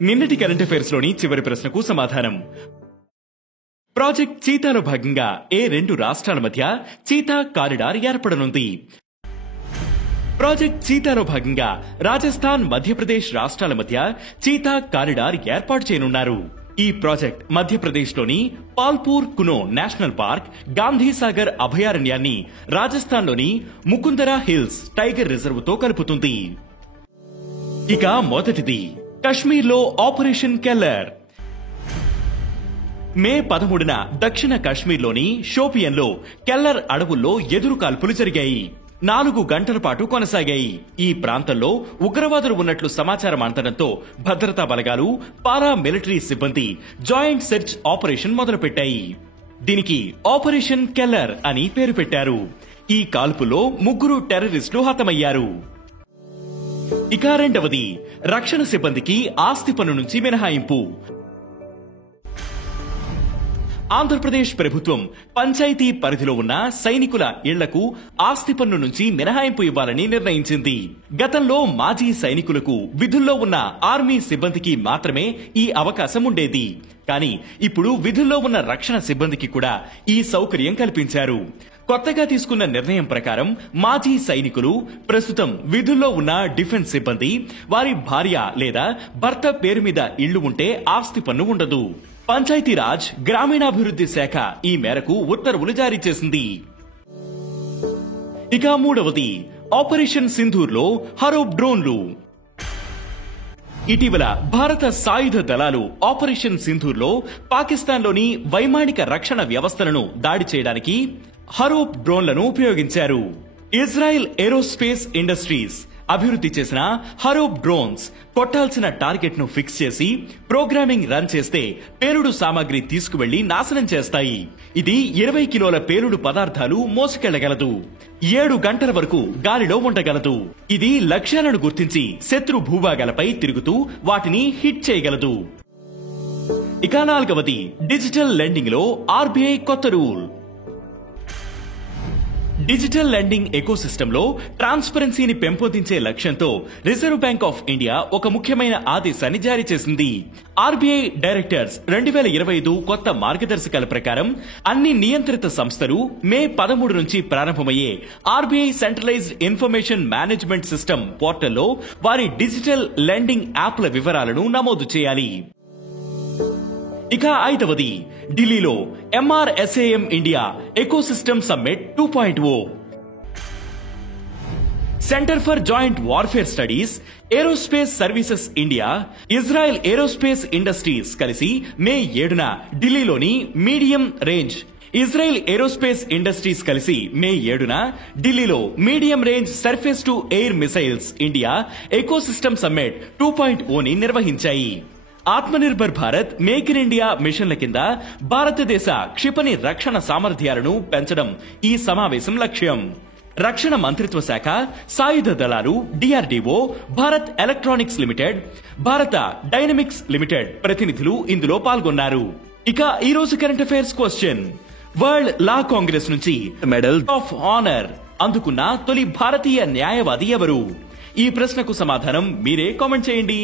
నిన్నటి current affairs లోని చివరి ప్రశ్నకు సమాధానం. ప్రాజెక్ట్ చీతాలో భాగంగా ఏ రెండు రాష్ట్రాల మధ్య చీతా కారిడార్ ఏర్పడనుంది? ప్రాజెక్ట్ చీతాలో భాగంగా రాజస్థాన్, మధ్యప్రదేశ్ రాష్ట్రాల మధ్య చీతా కారిడార్ ఏర్పాటు చేయనున్నారు. ఈ ప్రాజెక్ట్ మధ్యప్రదేశ్ లోని పాల్పూర్ కునో నేషనల్ పార్క్, గాంధీ సాగర్ అభయారణ్యాన్ని రాజస్థాన్ లోని ముకుందరా హిల్స్ టైగర్ రిజర్వ్ తో కలుపుతుంది. ఇక మొదటిది కశ్మీర్ లో ఆపరేషన్ కెల్లర్. మే 13న దక్షిణ కశ్మీర్లోని షోపియన్లో కెల్లర్ అడవుల్లో ఎదురు కాల్పులు జరిగాయి. 4 గంటల పాటు కొనసాగాయి. ఈ ప్రాంతంలో ఉగ్రవాదులు ఉన్నట్లు సమాచారం అందడంతో భద్రతా బలగాలు, పారా మిలిటరీ సిబ్బంది జాయింట్ సెర్చ్ ఆపరేషన్ మొదలుపెట్టాయి. దీనికి ఆపరేషన్ కెల్లర్ అని పేరు పెట్టారు. ఈ కాల్పులో 3 టెర్రరిస్టులు హతమయ్యారు. ఇక రెండవది రక్షణ సిబ్బందికి ఆస్తి పన్ను నుంచి మినహాయింపు. ఆంధ్రప్రదేశ్ ప్రభుత్వం పంచాయతీ పరిధిలో ఉన్న సైనికుల ఇళ్లకు ఆస్తి పన్ను నుంచి మినహాయింపు ఇవ్వాలని నిర్ణయించింది. గతంలో మాజీ సైనికులకు, విధుల్లో ఉన్న ఆర్మీ సిబ్బందికి మాత్రమే ఈ అవకాశం ఉండేది. కానీ ఇప్పుడు విధుల్లో ఉన్న రక్షణ సిబ్బందికి కూడా ఈ సౌకర్యం కల్పించారు. కొత్తగా తీసుకున్న నిర్ణయం ప్రకారం మాజీ సైనికులు, ప్రస్తుతం విధుల్లో ఉన్న డిఫెన్స్ సిబ్బంది, వారి భార్య లేదా భర్త పేరు మీద ఇళ్లు ఉంటే ఆస్తి పన్ను ఉండదు. పంచాయతీరాజ్, గ్రామీణాభివృద్ధి శాఖ ఈ మేరకు ఉత్తర్వులు జారీ చేసింది. ఇక మూడవది ఆపరేషన్ సింధూర్లో హరోప్ డ్రోన్లు. ఇటీవల భారత సాయుధ దళాలు ఆపరేషన్ సింధూర్లో పాకిస్తాన్లోని వైమానిక రక్షణ వ్యవస్థలను దాడి చేయడానికి హరోప్ డ్రోన్లను ఉపయోగించారు. ఇజ్రాయెల్ ఏరోస్పేస్ ఇండస్ట్రీస్ అభివృద్ధి చేసిన హరోప్ డ్రోన్స్ కొట్టాల్సిన టార్గెట్ ను ఫిక్స్ చేసి ప్రోగ్రామింగ్ రన్ చేస్తే పేలుడు సామాగ్రి తీసుకువెళ్లి నాశనం చేస్తాయి. ఇది 20 కిలోల పేలుడు పదార్థాలు మోసుకెళ్లగలదు. 7 గంటల వరకు గాలిలో ఉండగలదు. ఇది లక్ష్యాలను గుర్తించి శత్రు భూభాగాలపై తిరుగుతూ వాటిని హిట్ చేయగలదు. ఇక నాలుగవది డిజిటల్ లెండింగ్ లో ఆర్బీఐ కొత్త రూల్. డిజిటల్ లెండింగ్ ఎకోసిస్టమ్ లో ట్రాన్స్పరెన్సీని పెంపొందించే లక్ష్యంతో రిజర్వ్ బ్యాంక్ ఆఫ్ ఇండియా ఒక ముఖ్యమైన ఆదేశాన్ని జారీ చేసింది. ఆర్బీఐ డైరెక్టర్స్ 2025 కొత్త మార్గదర్శకాల ప్రకారం అన్ని నియంత్రిత సంస్థలు మే 13 నుంచి ప్రారంభమయ్యే RBI centralised information management system పోర్టల్లో వారి డిజిటల్ లెండింగ్ యాప్ల వివరాలను నమోదు చేయాలి. ఇక ఐదవది ఢిల్లీలో MRSAM India ecosystem summit 2.0. Centre for joint warfare studies, aerospace services India, Israel aerospace industries కలిసి మే 7న ఢిల్లీలోని medium range, Israel aerospace industries కలిసి మే 7న ఢిల్లీలో medium range surface to air missiles India ecosystem summit 2.0ని నిర్వహించాయి. Atmanirbhar Bharat, make in India మిషన్ల కింద భారతదేశ క్షిపణి రక్షణ సామర్థ్యాలను పెంచడం ఈ సమావేశం లక్ష్యం. రక్షణ మంత్రిత్వ శాఖ, సాయుధ దళాలు, డిఆర్డీఓ, భారత్ ఎలక్ట్రానిక్స్ లిమిటెడ్, భారత డైనమిక్స్ లిమిటెడ్ ప్రతినిధులు ఇందులో పాల్గొన్నారు. ఇక ఈ రోజు కరెంట్ అఫైర్స్ క్వశ్చన్: వరల్డ్ లా కాంగ్రెస్ నుంచి మెడల్ ఆఫ్ ఆనర్ అందుకున్న తొలి భారతీయ న్యాయవాది ఎవరు? ఈ ప్రశ్నకు సమాధానం మీరే కామెంట్ చేయండి.